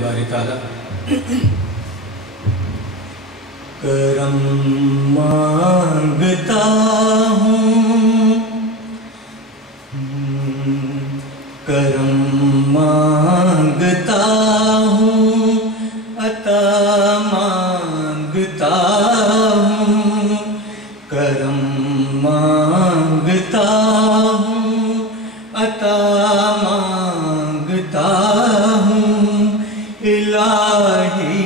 باری تعالیٰ کرم مانگتا ہوں، کرم مانگتا ہوں، عطا مانگتا ہوں، کرم مانگتا ہوں، عطا مانگتا ہوں، الہی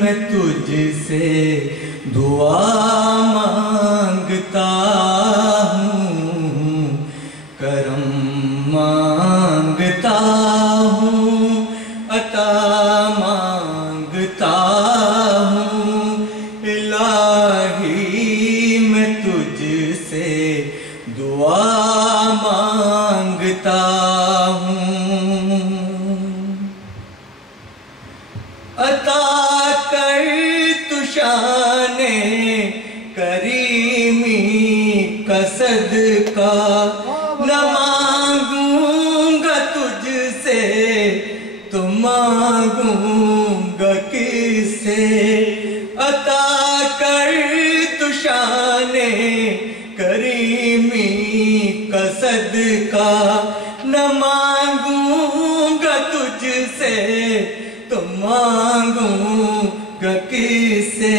میں تجھ سے دعا مانگتا ہوں، کرم مانگتا ہوں، عطا مانگتا ہوں، الہی میں تجھ سے دعا مانگتا ہوں، عطا کر تو شان کریمی کا صدقہ، نہ مانگوں گا تجھ سے تو مانگوں گا کس سے، عطا کر تو شان کریمی کا صدقہ، نہ مانگوں گا تجھ سے تو مانگوں گا کس سے،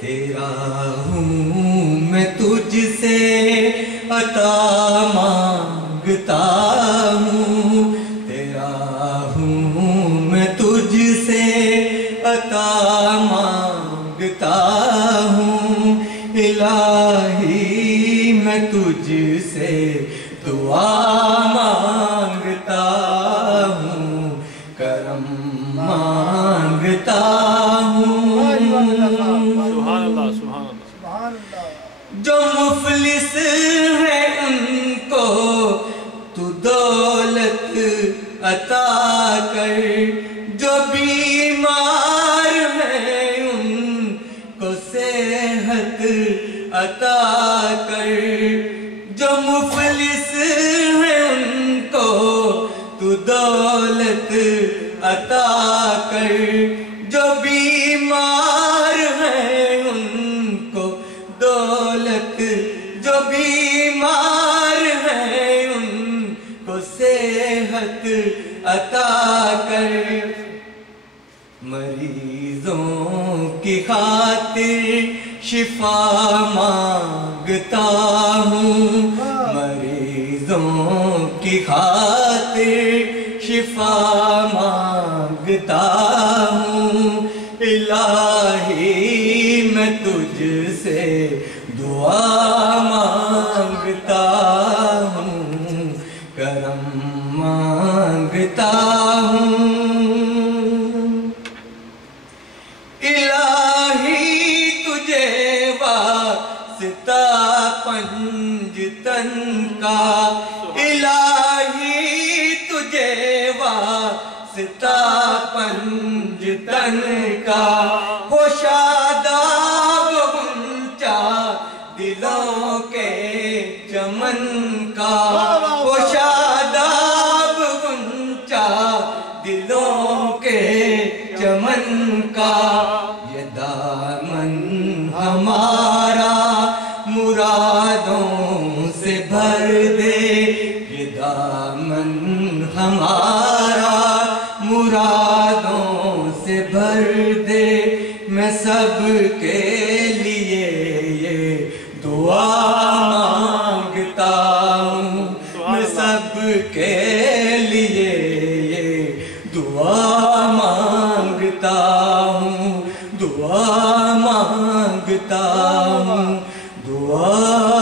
تیرا ہوں میں تجھ سے عطا مانگتا ہوں، تیرا ہوں میں تجھ سے عطا مانگتا ہوں، الہی میں تجھ سے دعا مانگتا ہوں، کرم مانگتا ہوں، سبحان اللہ سبحان اللہ۔ جو مفلس ہے ان کو تو دولت عطا کر، جو بیمار ہیں ان کو صحت عطا کر، جو مفلس ہیں ان کو تو دولت عطا کر، جو بیمار ہیں ان کو دولت، جو بیمار ہیں ان کو صحت عطا کر، مریضوں کی خاطر شفا مانگتا ہوں، مریضوں کی خاطر شفا مانگتا ہوں، الہی میں تجھ سے دعا مانگتا ہوں، کرم مانگتا ہوں، الہی تجھے واسطہ پنجتن کا، الہی تجھے واسطہ پنجتن کا، ہو شاداب غنچہ دلوں کے چمن کا، ہو شاداب غنچہ دلوں کے چمن کا، یہ دامن ہمارا مرادوں سے بھر دے، یہ دامن ہمارا مرادوں سے بھر دے، میں سب کے لیے یہ دعا مانگتا ہوں، میں سب کے لیے یہ دعا مانگتا ہوں، دعا مانگتا ہوں، دعا